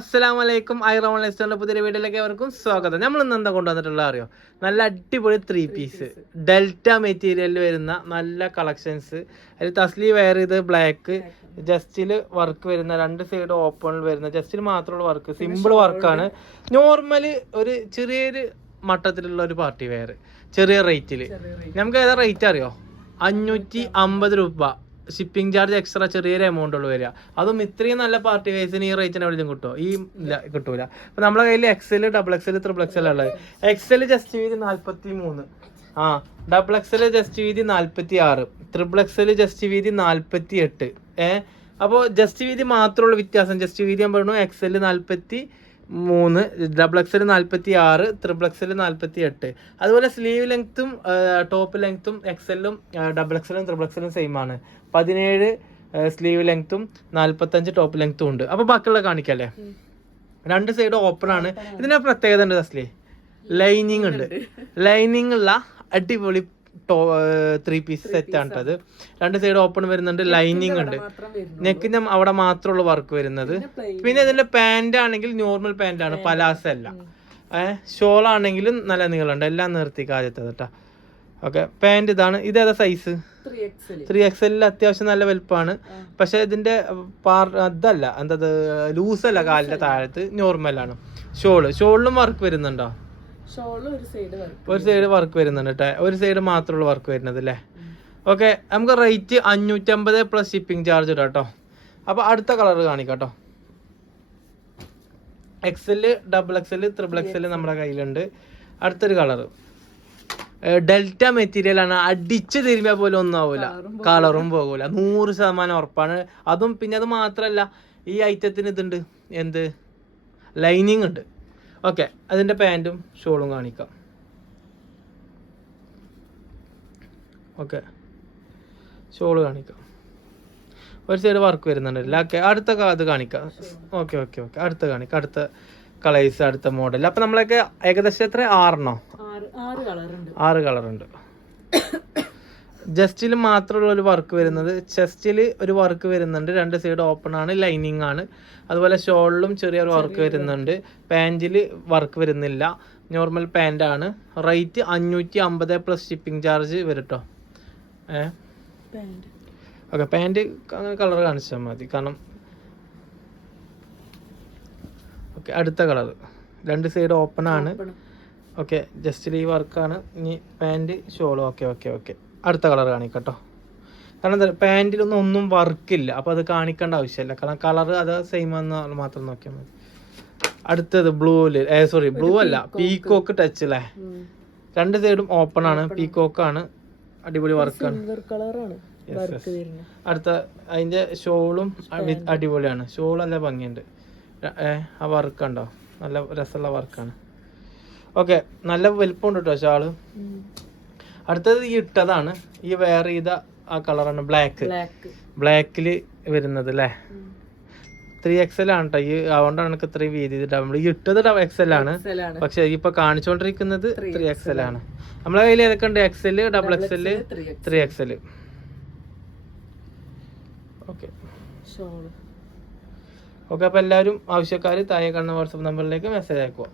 അസ്സലാമലൈക്കും. ഐറോൺ ലെസ്റ്ററിന്റെ പുതിയ വീഡിയോയിലേക്ക് അവർക്കും സ്വാഗതം. നമ്മൾ ഇന്ന് എന്താ കൊണ്ടുവന്നിട്ടുള്ള അറിയോ? നല്ല അടിപൊളി 3 പീസ് ഡെൽറ്റ മെറ്റീരിയലിൽ വരുന്ന നല്ല കളക്ഷൻസ്. അതിൽ തസ്ലി വെയർ ചെയ്ത് ബ്ലാക്ക് ജസ്റ്റിൽ വർക്ക് വരുന്ന, രണ്ട് സൈഡ് ഓപ്പണിൽ വരുന്ന, ജസ്റ്റിൽ മാത്രമുള്ള വർക്ക്, സിമ്പിൾ വർക്കാണ്. നോർമല് ഒരു ചെറിയൊരു മട്ടത്തിലുള്ള ഒരു പാർട്ടി വെയർ, ചെറിയ റേറ്റിൽ. നമുക്ക് ഏതാ റേറ്റ് അറിയോ? 550 രൂപ. ഷിപ്പിംഗ് ചാർജ് എക്സ്ട്രാ ചെറിയൊരു എമൗണ്ട് ഉള്ളു വരിക. അതും ഇത്രയും നല്ല പാർട്ടി വേസിന് ഈ റേറ്റിന് എവിടെയും കിട്ടുമോ? ഇല്ല, കിട്ടൂല. അപ്പൊ നമ്മളെ കയ്യിൽ XL, XXL, XXL ഉള്ളത്. XL ജസ്റ്റ് വീതി 43, ഡബിൾ XL ജസ്റ്റ് വീതി 46, XXL ജസ്റ്റ് വീതി 48. അപ്പോൾ ജസ്റ്റ് വീതി മാത്രമുള്ള വ്യത്യാസം. ജസ്റ്റ് വീതി ഞാൻ പറഞ്ഞു XL 43, ഡബിൾ XL 46, XXL 48. അതുപോലെ സ്ലീവ് ലെങ്ത്തും ടോപ്പ് ലെങ്ത്തും XL-ഉം ഡബിൾ XL-ഉം XXL-ഉം സെയിം ആണ്. 17 സ്ലീവ് ലെങ്ത്തും 45 ടോപ്പ് ലെങ്ത്തും ഉണ്ട്. അപ്പോൾ ബാക്കിയുള്ള കാണിക്കല്ലേ? രണ്ട് സൈഡ് ഓപ്പൺ ആണ്. ഇതിന് പ്രത്യേകത ഉണ്ട് തസ്ലി, ലൈനിങ് ഉണ്ട്. ലൈനിങ് ഉള്ള അടിപൊളി 3 പീസ് സെറ്റ് ആണ് അത്. രണ്ട് സൈഡ് ഓപ്പൺ വരുന്നുണ്ട്, ലൈനിങ് ഉണ്ട്. നെക്കിന്റെ അവിടെ മാത്രമുള്ള വർക്ക് വരുന്നത്. പിന്നെ ഇതിന്റെ പാന്റ് ആണെങ്കിൽ നോർമൽ പാന്റ് ആണ്, പലാസ അല്ല. ഷോൾ ആണെങ്കിലും നല്ല നീളമുണ്ട്. എല്ലാം നിർത്തിക്ക് ആദ്യത്തെ കേട്ടോ. ഓക്കെ, പാന്റ് ഇതാണ്. ഇതേതാ സൈസ്? 3XL. അത്യാവശ്യം നല്ല വലുപ്പമാണ്. പക്ഷെ ഇതിന്റെ അതല്ല, എന്തത് ലൂസല്ല, കാലിന്റെ താഴത്ത് നോർമലാണ്. ഷോളിലും വർക്ക് വരുന്നുണ്ടോ? ഒരു സൈഡ് വർക്ക് വരുന്നുണ്ട് കേട്ടോ. ഒരു സൈഡ് മാത്രമുള്ള വർക്ക് വരുന്നത് അല്ലേ? ഓക്കെ, നമുക്ക് റേറ്റ് 550 പ്ലസ് ഷിപ്പിംഗ് ചാർജ് ഇടാം കേട്ടോ. അപ്പോൾ അടുത്ത കളർ കാണിക്കാം കേട്ടോ. XL, ഡബിൾ XL, XXL നമ്മുടെ കയ്യിലുണ്ട്. അടുത്തൊരു കളർ ഡെൽറ്റ മെറ്റീരിയൽ ആണ്. അടിച്ച് തിരുമ്പിയാൽ പോലും ഒന്നും ആവൂല, കളറും പോകൂല, 100% ഉറപ്പാണ്. അതും പിന്നെ അത് മാത്രമല്ല, ഈ ഐറ്റത്തിന് ഇതുണ്ട്, എന്ത് ലൈനിങ് ഉണ്ട്. ഓക്കെ, അതിൻ്റെ പാൻറ്റും ഷോളും കാണിക്കാം. ഓക്കെ, ഷോള് കാണിക്കാം. ഒരു സൈഡ് വർക്ക് വരുന്നുണ്ട്. ഓക്കെ, അടുത്ത അത് കാണിക്കാം. ഓക്കെ ഓക്കെ ഓക്കെ, അടുത്ത കാണിക്കാം. അടുത്ത കളേഴ്സ്, അടുത്ത മോഡൽ. അപ്പം നമ്മളൊക്കെ ഏകദേശം എത്ര? 6 കളറുണ്ട്. ജസ്റ്റിൽ മാത്രമുള്ള ഒരു വർക്ക് വരുന്നത്. ചെസ്റ്റിൽ ഒരു വർക്ക് വരുന്നുണ്ട്. രണ്ട് സൈഡ് ഓപ്പൺ ആണ്, ലൈനിങ് ആണ്. അതുപോലെ ഷോളിലും ചെറിയൊരു വർക്ക് വരുന്നുണ്ട്. പാൻറ്റിൽ വർക്ക് വരുന്നില്ല, നോർമൽ പാൻ്റ് ആണ്. റേറ്റ് 550 പ്ലസ് ഷിപ്പിംഗ് ചാർജ് വരും കേട്ടോ. ഓക്കെ, പാൻറ്റ് അങ്ങനെ കളർ കാണിച്ചാൽ മതി, കാരണം. ഓക്കെ, അടുത്ത കളർ രണ്ട് സൈഡ് ഓപ്പൺ ആണ്. ഓക്കെ, ജസ്റ്റ് ഈ വർക്കാണ്. ഇനി പാൻറ്റ് ഷോളും. ഓക്കെ ഓക്കെ ഓക്കെ, അടുത്ത കളർ കാണിക്കട്ടോ. കാരണം എന്താ, പാൻറ്റിലൊന്നും ഒന്നും വർക്കില്ല, അപ്പോൾ അത് കാണിക്കേണ്ട ആവശ്യമില്ല. കാരണം കളർ അത് സെയിം എന്ന് മാത്രം നോക്കിയാൽ മതി. അടുത്തത് ബ്ലൂവില്, ബ്ലൂ അല്ല, പീക്കോക്ക് ടച്ച് അല്ലേ? രണ്ട് സൈഡും ഓപ്പൺ ആണ്, പീക്കോക്കാണ്. അടിപൊളി വർക്കാണ്. അടുത്ത അതിൻ്റെ ഷോളും അടിപൊളിയാണ്. ഷോൾ നല്ല ഭംഗിയുണ്ട്. ആ വർക്ക് ഉണ്ടോ? നല്ല രസമുള്ള വർക്കാണ്. ഓക്കെ, നല്ല വലിപ്പമുണ്ട് കേട്ടോ ഷാള്. അടുത്തത് ഈ ഇട്ടതാണ്, ഈ വെയർ ചെയ്ത ആ കളറാണ്, ബ്ലാക്കിൽ വരുന്നത് അല്ലേ? 3XL ആണ് കേട്ടോ. ഈ അതുകൊണ്ടാണ് എനിക്ക് ഇത്രയും വീതി. നമ്മൾ ഈ ഇട്ടത് XL ആണ്, പക്ഷെ ഇപ്പൊ കാണിച്ചുകൊണ്ടിരിക്കുന്നത് 3XL ആണ്. നമ്മളെ കയ്യിൽ ഏതൊക്കെ ഉണ്ട്? XL, double XL, 3XL. Okay okay, അപ്പോൾ എല്ലാവരും ആവശ്യക്കാർ താഴെ കാണുന്ന വാട്സപ്പ് നമ്പറിലേക്ക് മെസ്സേജ് അയക്കുക.